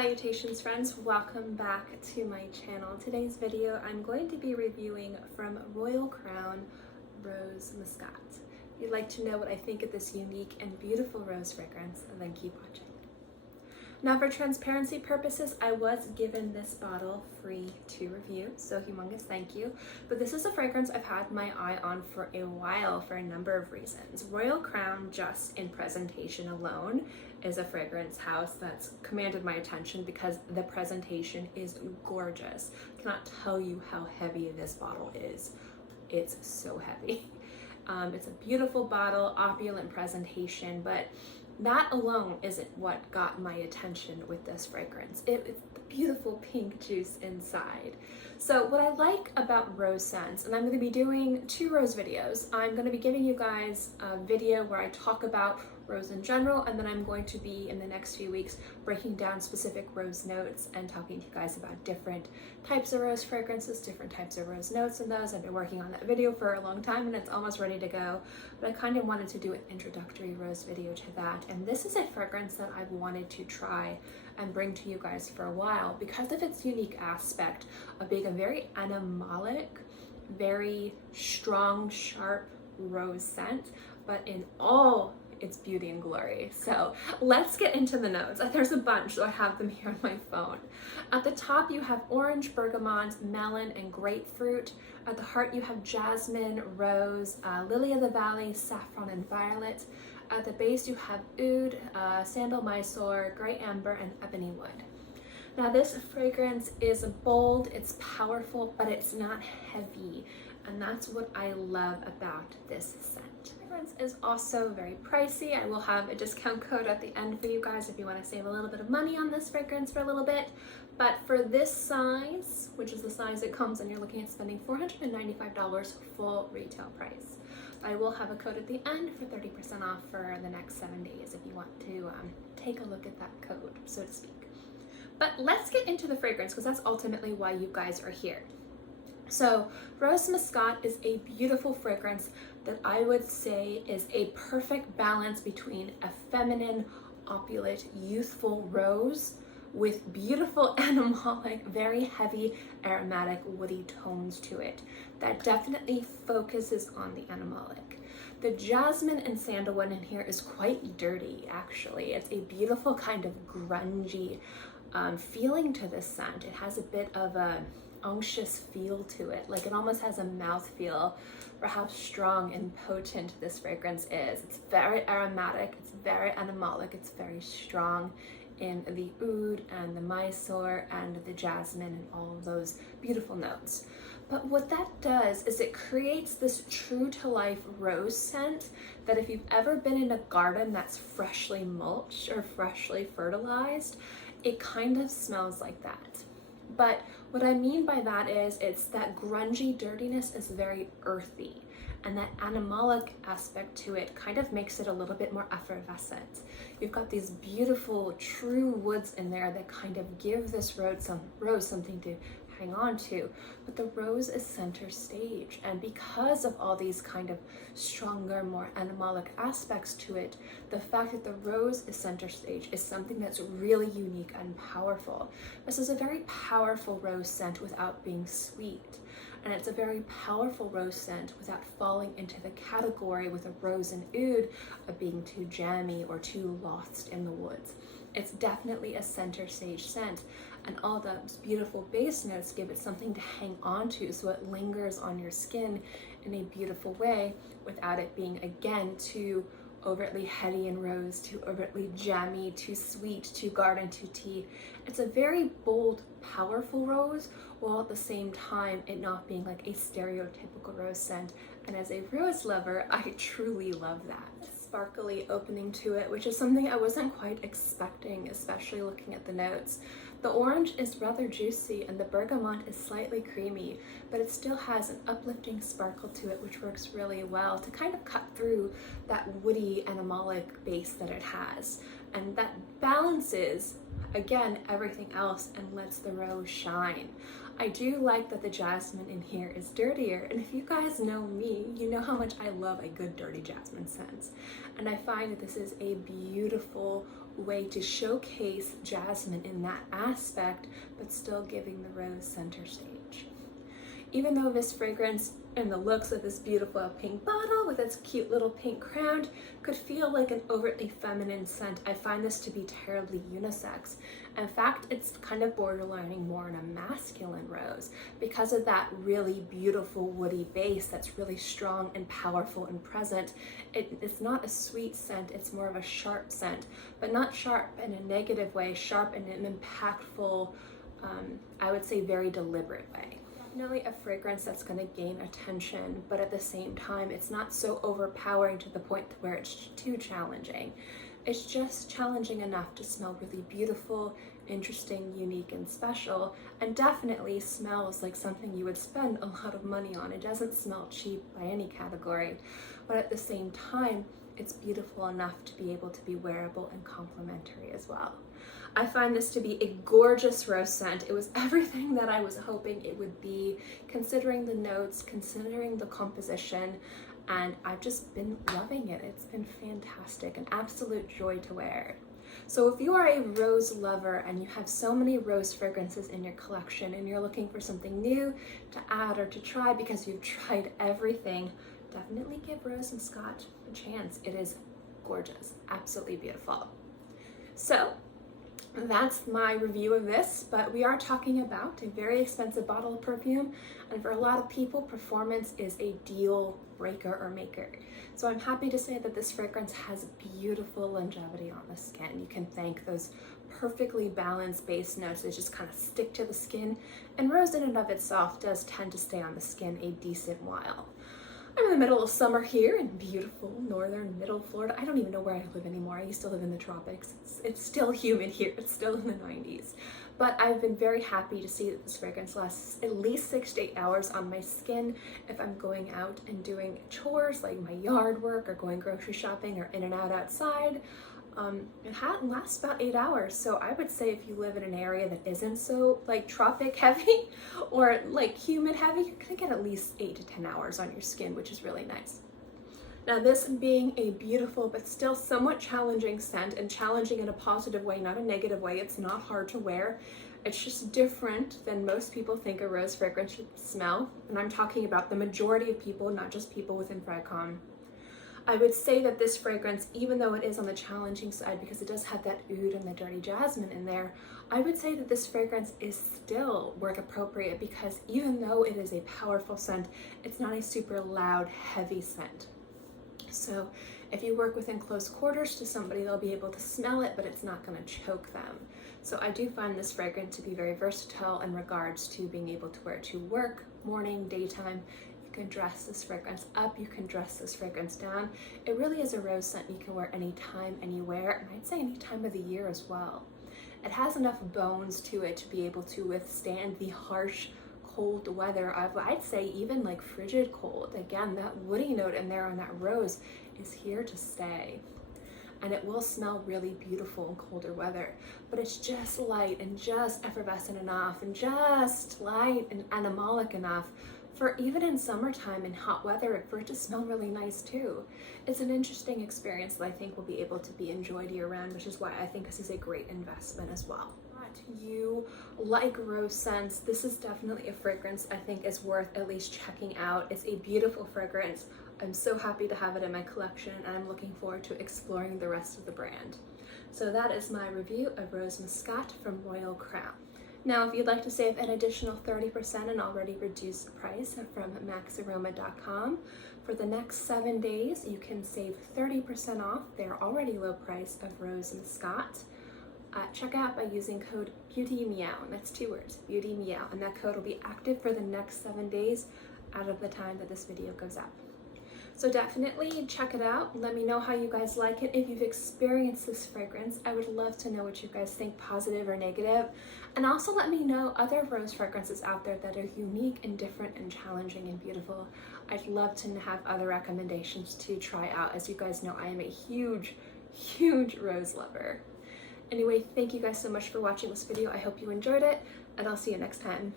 Salutations friends, welcome back to my channel. Today's video I'm going to be reviewing from Royal Crown Rose Masqat. If you'd like to know what I think of this unique and beautiful rose fragrance, then keep watching. Now for transparency purposes, I was given this bottle free to review, so humongous thank you. But this is a fragrance I've had my eye on for a while for a number of reasons. Royal Crown, just in presentation alone, is a fragrance house that's commanded my attention because the presentation is gorgeous. I cannot tell you how heavy this bottle is. It's so heavy. It's a beautiful bottle, opulent presentation, but that alone isn't what got my attention with this fragrance. It's the beautiful pink juice inside. So what I like about rose scents, and I'm going to be doing 2 rose videos. I'm going to be giving you guys a video where I talk about rose in general, and then I'm going to be in the next few weeks breaking down specific rose notes and talking to you guys about different types of rose fragrances, different types of rose notes in those. I've been working on that video for a long time and it's almost ready to go, but I kind of wanted to do an introductory rose video to that. And this is a fragrance that I've wanted to try and bring to you guys for a while because of its unique aspect of being a very animalic, very strong, sharp rose scent, but in all its beauty and glory. So let's get into the notes. There's a bunch, so I have them here on my phone. At the top you have orange, bergamot, melon, and grapefruit. At the heart you have jasmine, rose, lily of the valley, saffron, and violet. At the base you have oud, sandal, Mysore, gray amber, and ebony wood. Now this fragrance is bold, it's powerful, but it's not heavy. And that's what I love about this scent. Fragrance is also very pricey. I will have a discount code at the end for you guys if you want to save a little bit of money on this fragrance for a little bit. But for this size, which is the size it comes in, you're looking at spending $495 full retail price. I will have a code at the end for 30% off for the next 7 days if you want to take a look at that code, so to speak. But let's get into the fragrance because that's ultimately why you guys are here. So Rose Masqat is a beautiful fragrance that I would say is a perfect balance between a feminine, opulent, youthful rose with beautiful animalic, very heavy aromatic woody tones to it that definitely focuses on the animalic. The jasmine and sandalwood in here is quite dirty actually. It's a beautiful kind of grungy feeling to this scent. It has a bit of a unctuous feel to it, like it almost has a mouth feel for how strong and potent this fragrance is. It's very aromatic, it's very animalic, it's very strong in the oud and the Mysore and the jasmine and all of those beautiful notes. But what that does is it creates this true to life rose scent that if you've ever been in a garden that's freshly mulched or freshly fertilized, it kind of smells like that. But what I mean by that is it's that grungy dirtiness is very earthy, and that animalic aspect to it kind of makes it a little bit more effervescent. You've got these beautiful true woods in there that kind of give this rose something to hang on to, but the rose is center stage, and because of all these kind of stronger, more animalic aspects to it, the fact that the rose is center stage is something that's really unique and powerful. This is a very powerful rose scent without being sweet, and it's a very powerful rose scent without falling into the category with a rose and oud of being too jammy or too lost in the woods. It's definitely a center stage scent, and all those beautiful base notes give it something to hang on to so it lingers on your skin in a beautiful way without it being, again, too overtly heady and rose, too overtly jammy, too sweet, too garden, too tea. It's a very bold, powerful rose, while at the same time it not being like a stereotypical rose scent. And as a rose lover, I truly love that. Sparkly opening to it, which is something I wasn't quite expecting, especially looking at the notes. The orange is rather juicy and the bergamot is slightly creamy, but it still has an uplifting sparkle to it, which works really well to kind of cut through that woody animalic base that it has. And that balances, again, everything else and lets the rose shine. I do like that the jasmine in here is dirtier, and if you guys know me, you know how much I love a good dirty jasmine scent. And I find that this is a beautiful way to showcase jasmine in that aspect, but still giving the rose center stage. Even though this fragrance and the looks of this beautiful pink bottle with its cute little pink crown could feel like an overtly feminine scent, I find this to be terribly unisex. In fact, it's kind of borderlining more on a masculine rose because of that really beautiful woody base that's really strong and powerful and present. It's not a sweet scent, it's more of a sharp scent, but not sharp in a negative way, sharp in an impactful, I would say very deliberate way. Definitely a fragrance that's going to gain attention, but at the same time it's not so overpowering to the point where it's too challenging. It's just challenging enough to smell really beautiful, interesting, unique, and special, and definitely smells like something you would spend a lot of money on. It doesn't smell cheap by any category, but at the same time it's beautiful enough to be able to be wearable and complimentary as well. I find this to be a gorgeous rose scent. It was everything that I was hoping it would be, considering the notes, considering the composition, and I've just been loving it. It's been fantastic, an absolute joy to wear. So if you are a rose lover and you have so many rose fragrances in your collection and you're looking for something new to add or to try because you've tried everything, definitely give Rose Masqat a chance. It is gorgeous, absolutely beautiful. So that's my review of this, but we are talking about a very expensive bottle of perfume, and for a lot of people, performance is a deal breaker or maker. So I'm happy to say that this fragrance has beautiful longevity on the skin. You can thank those perfectly balanced base notes that just kind of stick to the skin, and rose in and of itself does tend to stay on the skin a decent while. I'm in the middle of summer here in beautiful northern middle Florida. I don't even know where I live anymore. I used to live in the tropics. It's still humid here. It's still in the 90s. But I've been very happy to see that this fragrance lasts at least 6 to 8 hours on my skin if I'm going out and doing chores like my yard work or going grocery shopping or in and out outside. It lasts about 8 hours, so I would say if you live in an area that isn't so like tropic heavy or like humid heavy, you're gonna get at least 8 to 10 hours on your skin, which is really nice. Now, this being a beautiful but still somewhat challenging scent, and challenging in a positive way, not a negative way. It's not hard to wear. It's just different than most people think a rose fragrance should smell, and I'm talking about the majority of people, not just people within Fragcom. I would say that this fragrance, even though it is on the challenging side because it does have that oud and the dirty jasmine in there, I would say that this fragrance is still work appropriate because even though it is a powerful scent, it's not a super loud, heavy scent. So if you work within close quarters to somebody, they'll be able to smell it, but it's not going to choke them. So I do find this fragrance to be very versatile in regards to being able to wear it to work, morning, daytime. You can dress this fragrance up, you can dress this fragrance down. It really is a rose scent you can wear anytime, anywhere, and I'd say any time of the year as well. It has enough bones to it to be able to withstand the harsh, cold weather of, I'd say, even like frigid cold. Again, that woody note in there on that rose is here to stay. And it will smell really beautiful in colder weather, but it's just light and just effervescent enough and just light and animalic enough for even in summertime and hot weather for it to smell really nice too. It's an interesting experience that I think will be able to be enjoyed year round, which is why I think this is a great investment as well. You like rose scents, this is definitely a fragrance I think is worth at least checking out. It's a beautiful fragrance. I'm so happy to have it in my collection, and I'm looking forward to exploring the rest of the brand. So that is my review of Rose Masqat from Royal Crown. Now, if you'd like to save an additional 30% an already reduced price from maxaroma.com, for the next 7 days, you can save 30% off their already low price of Rose Masqat. Check out by using code Beauty Meow, and that's 2 words, Beauty Meow, and that code will be active for the next 7 days out of the time that this video goes up. So definitely check it out. Let me know how you guys like it. If you've experienced this fragrance, I would love to know what you guys think, positive or negative. And also let me know other rose fragrances out there that are unique and different and challenging and beautiful. I'd love to have other recommendations to try out. As you guys know, I am a huge, huge rose lover. Anyway, thank you guys so much for watching this video. I hope you enjoyed it, and I'll see you next time.